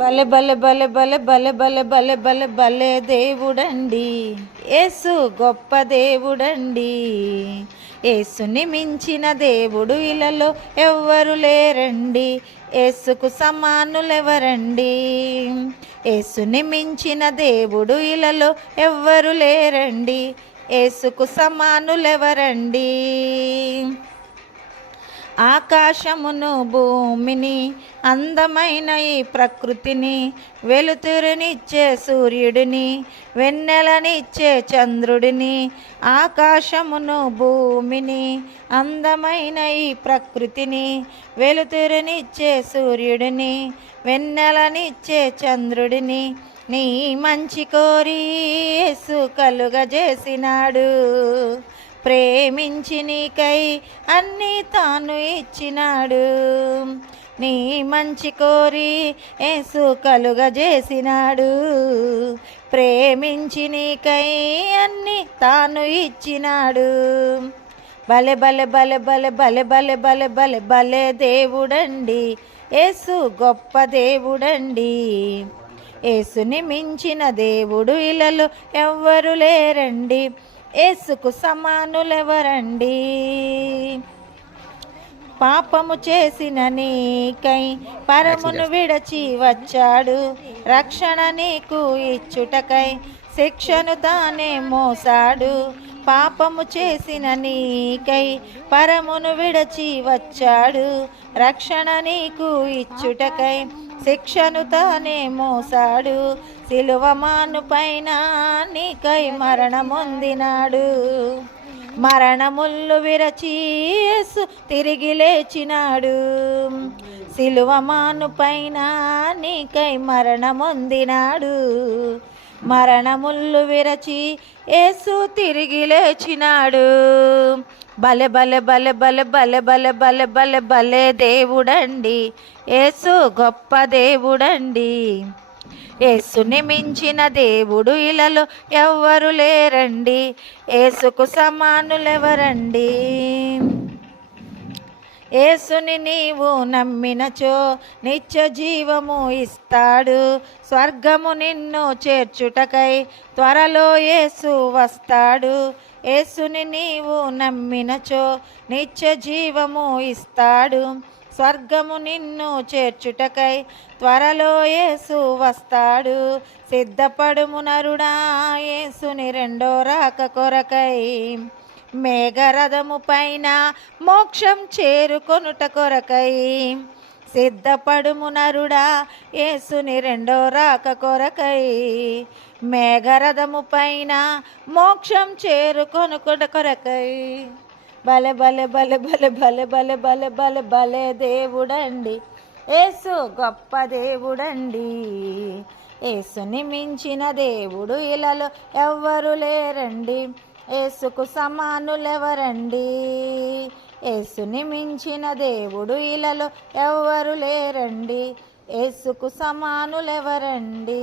బలె బలె బలె బలె బలె బలె బలె బలె బలే దేవుడండి. యేసు గొప్ప దేవుడండి. యేసుని మించిన దేవుడు ఇలలో ఎవ్వరు లేరండి. యేసుకు సమానులెవరండి. యేసుని మించిన దేవుడు ఇలలో ఎవ్వరు లేరండి. యేసుకు సమానులెవరండి. ఆకాశమును భూమిని అందమైన ఈ ప్రకృతిని వెలుతురునిచ్చే సూర్యుడిని వెన్నెలనిచ్చే చంద్రుడిని ఆకాశమును భూమిని అందమైన ఈ ప్రకృతిని వెలుతురునిచ్చే సూర్యుడిని వెన్నెలనిచ్చే చంద్రుడిని నీ మంచి కోరి యేసు కలుగజేసినాడు. ప్రేమించి నీకై అన్నీ తాను ఇచ్చినాడు. నీ మంచి కోరి యేసు కలుగజేసినాడు. ప్రేమించి నీకై అన్నీ తాను ఇచ్చినాడు. బలె బలె బలె బలె బలె బలె బలె బలె బలే దేవుడండి. యేసు గొప్ప దేవుడండి. యేసుని మించిన దేవుడు ఇలలో ఎవ్వరు లేరండి. యేసుకు సమానులెవరండి. పాపము చేసిన నీకై పరమును విడచి వచ్చాడు. రక్షణ నీకు ఇచ్చుటకై శిక్షను తానే మోసాడు. పాపము చేసిన నీకై పరమును విడచి వచ్చాడు. రక్షణ నీకు ఇచ్చుటకై శిక్షను తానే మోసాడు. సిలువమాను పైన నీకై మరణమొందినాడు. మరణముళ్ళు విరచి యేసు తిరిగి లేచినాడు. సిలువమాను పైన నీకై మరణమొందినాడు. మరణముళ్ళు విరచి యేసు తిరిగి లేచినాడు. బలె బలె బలె బలె బలె బలె బలె బలె బలే దేవుడండి. యేసు గొప్ప దేవుడండి. యేసుని మించిన దేవుడు ఇలలో ఎవ్వరు లేరండి. యేసుకు సమానులెవరండి. యేసుని నీవు నమ్మినచో నిత్య జీవము ఇస్తాడు. స్వర్గము నిన్ను చేర్చుటకై త్వరలో యేసు వస్తాడు. యేసుని నీవు నమ్మినచో నిత్య జీవము ఇస్తాడు. స్వర్గము నిన్ను చేర్చుటకై త్వరలో యేసు వస్తాడు. సిద్ధపడుము నరుడా యేసుని రెండో రాక కొరకై. మేఘరథము పైన మోక్షం చేరుకొనుట కొరకై. సిద్ధపడుము నరుడా యేసుని రెండో రాక కొరకై. మేఘరథము పైన మోక్షం చేరుకొనుట కొరకై. బలె బలె బలె బలె బలె బలె బలె బలె బలే దేవుడండి. యేసు గొప్ప దేవుడండి. యేసుని మించిన దేవుడు ఇలలో ఎవ్వరు లేరండి. యేసుకు సమానులెవరండి. యేసుని మించిన దేవుడు ఇలలో ఎవ్వరు లేరండి. యేసుకు సమానులెవరండి.